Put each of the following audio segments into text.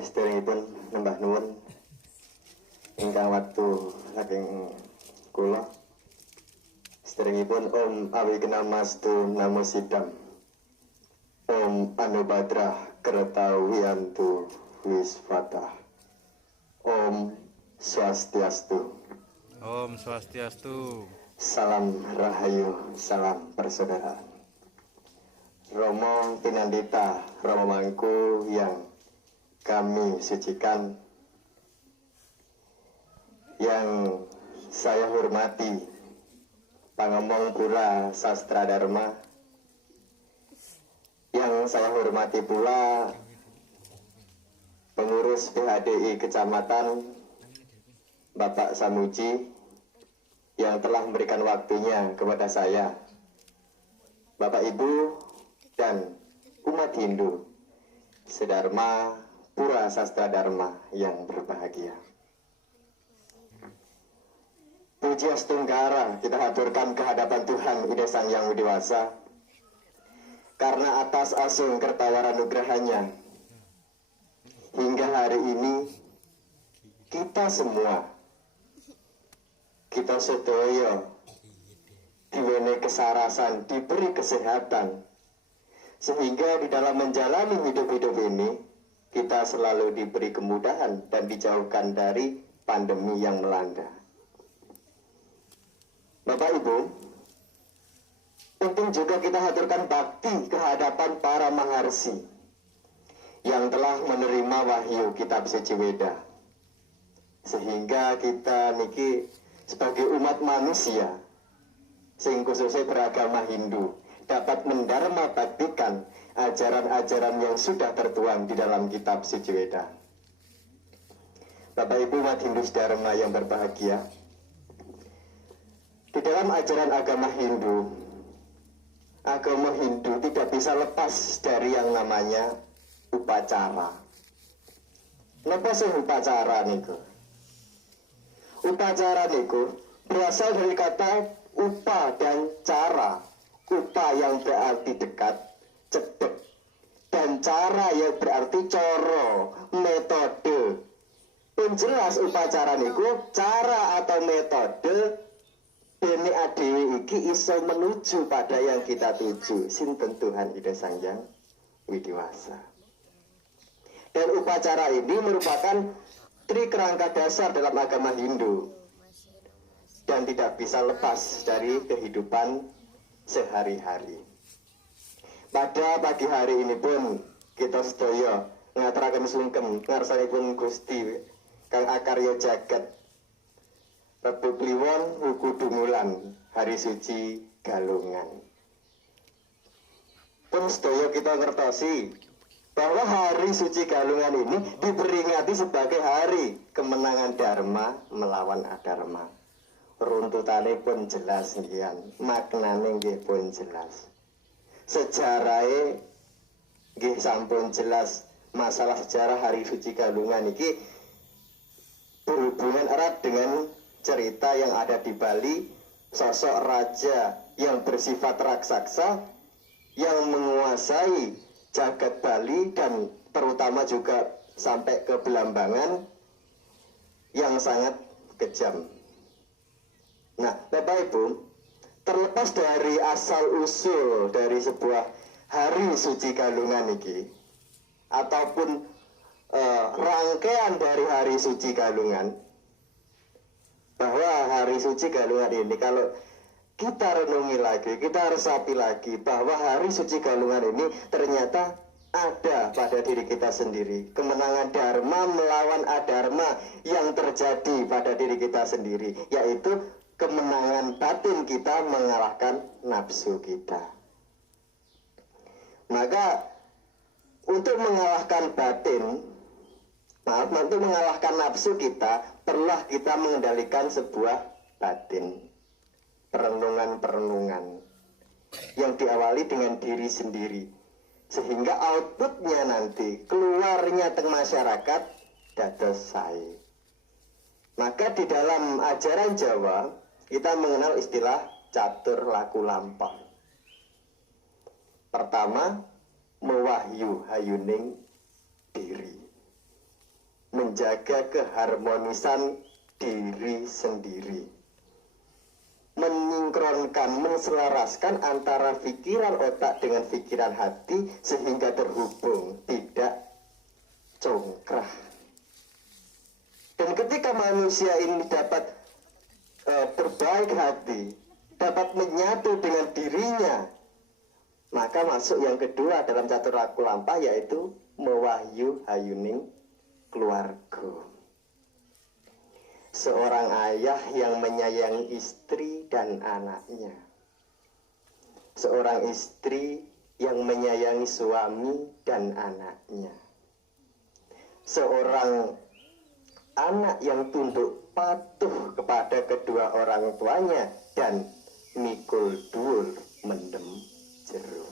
sedherengipun nembah nuwun ingkang waktu saking kula. Sedherengipun Om Awikenamastu Namo Sidam. Om Anubadrah Kerta Wiyantu Wiswata. Om Swastiastu. Om Swastiastu. Salam Rahayu, salam persaudaraan. Romo Pinandita, Romo Mangku yang kami sucikan, yang saya hormati Pangemong Pura Sastra Dharma, yang saya hormati pula pengurus PHDI Kecamatan Bapak Samuji yang telah memberikan waktunya kepada saya, Bapak Ibu dan umat Hindu sedharma Pura Sastra Dharma yang berbahagia. Puji Astunggara kita haturkan kehadapan Tuhan Ida Sang Yang Widiwasa, karena atas asung kertawara nugrahanya hingga hari ini kita semua, kita sedaya diwene kesarasan, diberi kesehatan, sehingga di dalam menjalani hidup-hidup ini kita selalu diberi kemudahan dan dijauhkan dari pandemi yang melanda. Bapak Ibu, penting juga kita haturkan bakti kehadapan para maharsi yang telah menerima wahyu kitab suci Weda, sehingga kita niki sebagai umat manusia sing khususnya beragama Hindu dapat mendharma baktikan ajaran-ajaran yang sudah tertuang di dalam kitab suci Weda. Bapak Ibu umat Hindu Dharma yang berbahagia, di dalam ajaran agama Hindu tidak bisa lepas dari yang namanya upacara. Napa sih upacara niku? Upacara niku berasal dari kata upa dan cara. Upa yang berarti dekat, cedek, dan cara yang berarti coro, metode. Penjelas upacara niku cara atau metode dene adewe iki iso menuju pada yang kita tuju, sinten Tuhan Ida Sang Yang Widiwasa. Dan upacara ini merupakan trikerangka dasar dalam agama Hindu dan tidak bisa lepas dari kehidupan sehari-hari. Pada pagi hari ini pun kita sedaya ngaturaken sungkem ngarsanipun Gusti Kang Akarya Jagat Rebu Kliwon Wuku Dungulan Hari Suci Galungan. Pun sedaya kita ngertosi bahwa Hari Suci Galungan ini diperingati sebagai hari kemenangan Dharma melawan Adharma. Runtutane pun jelas nggih, maknane nggih pun jelas. Sejarahe nggih sampun jelas. Masalah sejarah Hari Suci Galungan iki berhubungan erat dengan cerita yang ada di Bali, sosok raja yang bersifat raksasa yang menguasai jagat Bali dan terutama juga sampai ke Belambangan yang sangat kejam. Nah, Bapak Ibu, terlepas dari asal usul dari sebuah Hari Suci Galungan ini ataupun rangkaian dari Hari Suci Galungan, bahwa Hari Suci Galungan ini kalau kita renungi lagi, kita resapi lagi bahwa Hari Suci Galungan ini ternyata ada pada diri kita sendiri. Kemenangan Dharma melawan Adharma yang terjadi pada diri kita sendiri, yaitu kemenangan batin kita mengalahkan nafsu kita. Maka untuk mengalahkan batin, untuk mengalahkan nafsu kita, perlulah kita mengendalikan sebuah batin. Perenungan-perenungan yang diawali dengan diri sendiri, sehingga outputnya nanti keluarnya ke masyarakat dados sae. Maka di dalam ajaran Jawa kita mengenal istilah catur laku lampah. Pertama, mewahyu hayuning diri. menjaga keharmonisan diri sendiri, menyinkronkan, menselaraskan antara pikiran otak dengan pikiran hati sehingga terhubung, tidak congkrah. Dan ketika manusia ini dapat berbaik hati, dapat menyatu dengan dirinya, maka masuk yang kedua dalam caturaku lampah, yaitu mewahyu hayuning keluarga. Seorang ayah yang menyayangi istri dan anaknya, seorang istri yang menyayangi suami dan anaknya, seorang anak yang tunduk patuh kepada kedua orang tuanya dan mikul dhuwur mendem jero.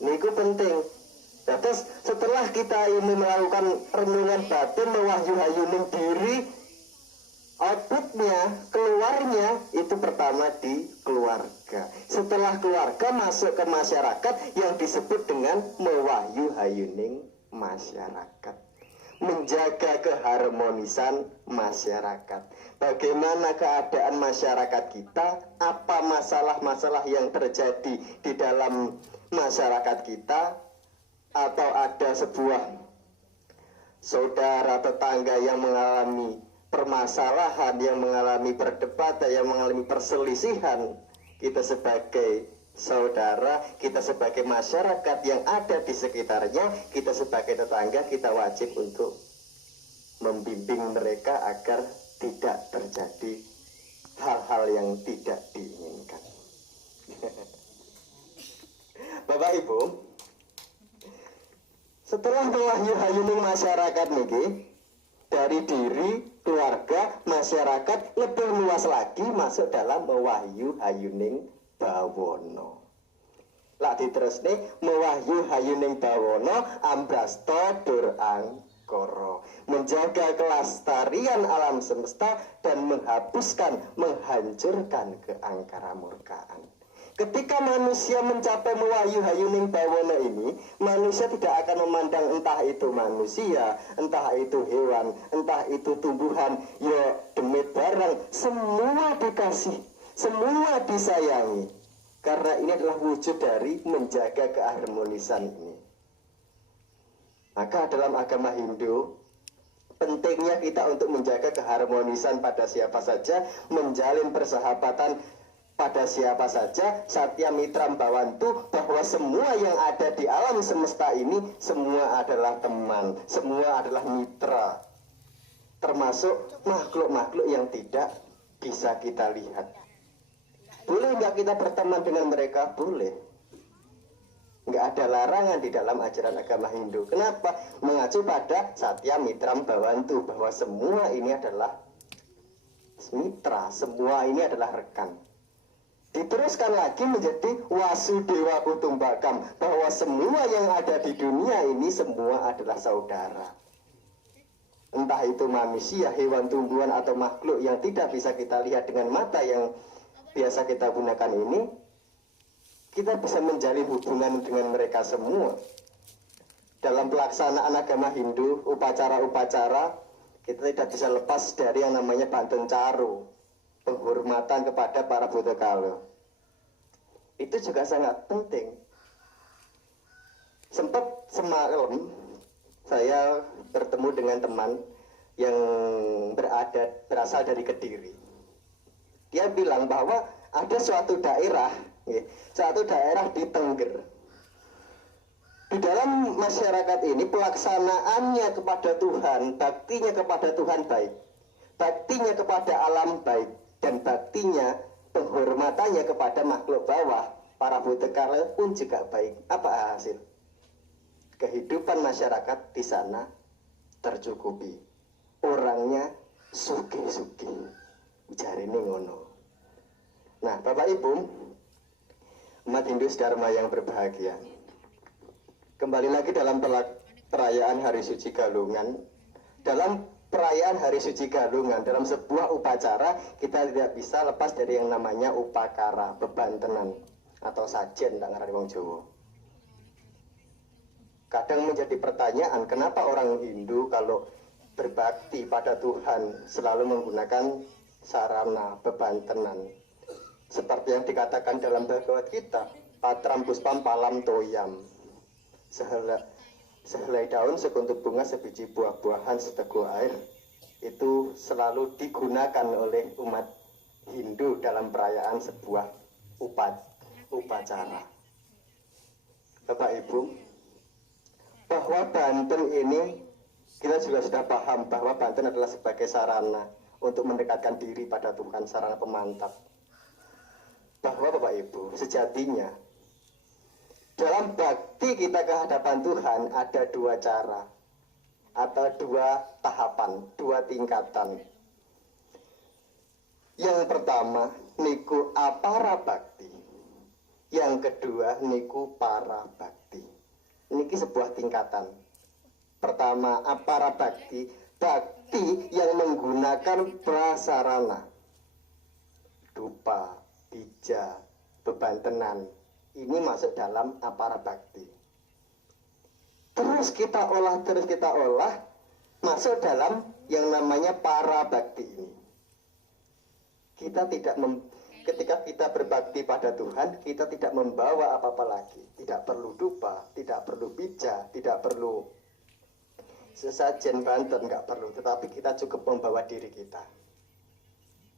Niku penting. Nah, terus setelah kita ini melakukan renungan batin, mewahyu hayuning diri, outputnya, keluarnya itu pertama di keluarga. Setelah keluarga masuk ke masyarakat yang disebut dengan mewahyu hayuning masyarakat, menjaga keharmonisan masyarakat. Bagaimana keadaan masyarakat kita, apa masalah-masalah yang terjadi di dalam masyarakat kita, atau ada sebuah saudara tetangga yang mengalami permasalahan, yang mengalami perdebatan, yang mengalami perselisihan, kita sebagai saudara, kita sebagai masyarakat yang ada di sekitarnya, kita sebagai tetangga, kita wajib untuk membimbing mereka agar tidak terjadi hal-hal yang tidak diinginkan. Bapak Ibu, setelah mewahyu hayuning masyarakat niki, dari diri, keluarga, masyarakat, lebih luas lagi masuk dalam mewahyu hayuning bawono. Lah diterusne mewahyu hayuning bawono ambrasta dur angkara, menjaga kelestarian alam semesta dan menghapuskan, menghancurkan keangkaramurkaan. Ketika manusia mencapai mewahyu hayuning bawono ini, manusia tidak akan memandang entah itu manusia, entah itu hewan, entah itu tumbuhan, ya demit barang, semua dikasih, semua disayangi. Karena ini adalah wujud dari menjaga keharmonisan ini. Maka dalam agama Hindu, pentingnya kita untuk menjaga keharmonisan pada siapa saja, menjalin persahabatan pada siapa saja, Satya Mitra Bhavantu, bahwa semua yang ada di alam semesta ini semua adalah teman, semua adalah mitra, termasuk makhluk-makhluk yang tidak bisa kita lihat. Boleh nggak kita berteman dengan mereka? Boleh. Nggak ada larangan di dalam ajaran agama Hindu. Kenapa? Mengacu pada Satya Mitra Bhavantu, bahwa semua ini adalah mitra, semua ini adalah rekan. Diteruskan lagi menjadi Wasudewa Kutumbakam, bahwa semua yang ada di dunia ini semua adalah saudara. Entah itu manusia, hewan, tumbuhan, atau makhluk yang tidak bisa kita lihat dengan mata yang biasa kita gunakan ini, kita bisa menjalin hubungan dengan mereka semua. Dalam pelaksanaan agama Hindu, upacara-upacara, kita tidak bisa lepas dari yang namanya Banten Caru, penghormatan kepada para Bhutakala. Itu juga sangat penting. Sempat semalam saya bertemu dengan teman yang berasal dari Kediri. Dia bilang bahwa ada suatu daerah di Tengger. Di dalam masyarakat ini pelaksanaannya kepada Tuhan, baktinya kepada Tuhan baik, baktinya kepada alam baik, dan baktinya, penghormatannya kepada makhluk bawah, para Bhutakala pun juga baik. Apa hasil? Kehidupan masyarakat di sana tercukupi. Orangnya suki-suki. Jarine ngono. Nah, Bapak Ibu, umat Hindu Dharma yang berbahagia, kembali lagi dalam perayaan Hari Suci Galungan. Dalam perayaan Hari Suci Galungan, dalam sebuah upacara, kita tidak bisa lepas dari yang namanya upakara, bebantenan atau sajen tak ngarani wong Jawa. Kadang menjadi pertanyaan, kenapa orang Hindu kalau berbakti pada Tuhan selalu menggunakan sarana bebantenan. Seperti yang dikatakan dalam Bhagavad Gita, patram puspam palam toyam. Sehelai daun, sekuntuk bunga, sebiji buah-buahan, seteguk air. Itu selalu digunakan oleh umat Hindu dalam perayaan sebuah upacara. Bapak Ibu, bahwa Banten ini kita juga sudah paham bahwa Banten adalah sebagai sarana untuk mendekatkan diri pada Tuhan, sarana pemantap. Bahwa Bapak Ibu, sejatinya dalam bakti kita ke hadapan Tuhan ada dua cara atau dua tahapan, dua tingkatan. Yang pertama, niku apara bakti. Yang kedua, niku para bakti. Ini sebuah tingkatan. Pertama, apara bakti, bakti yang menggunakan prasarana, dupa, bija, bebantenan. Ini masuk dalam apara bakti. Terus kita olah, masuk dalam yang namanya para bakti ini. Ketika kita berbakti pada Tuhan, kita tidak membawa apa-apa lagi. Tidak perlu dupa, tidak perlu bija, tidak perlu sesajen Banten, nggak perlu. Tetapi kita cukup membawa diri kita.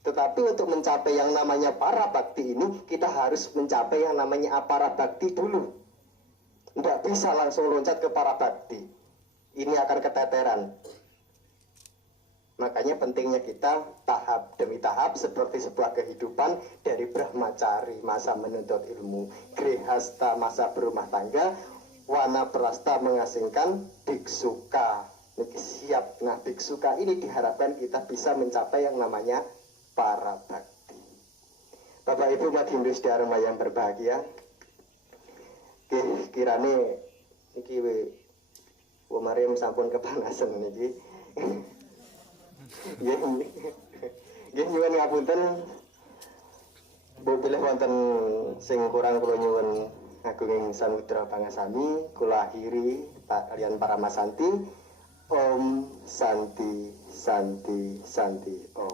Tetapi untuk mencapai yang namanya para bakti ini, kita harus mencapai yang namanya apara bakti dulu. Nggak bisa langsung loncat ke para bakti. Ini akan keteteran. Makanya pentingnya kita tahap demi tahap seperti sebuah kehidupan dari brahmacari, masa menuntut ilmu, grihasta, masa berumah tangga, wanaprasta mengasingkan, biksuka. Siap. Nah, biksuka ini diharapkan kita bisa mencapai yang namanya para bakti. Bapak Ibu umat Hindu Dharma yang berbahagia, kirane iki Mariam sampun kepanasan niki. Nggih nyuwun ngapunten, Bu pilih wonten sing kurang kula nyuwun agunging samudra pangasami, kula akhiri kalian para masanti. Om Santi Santi Santi Om.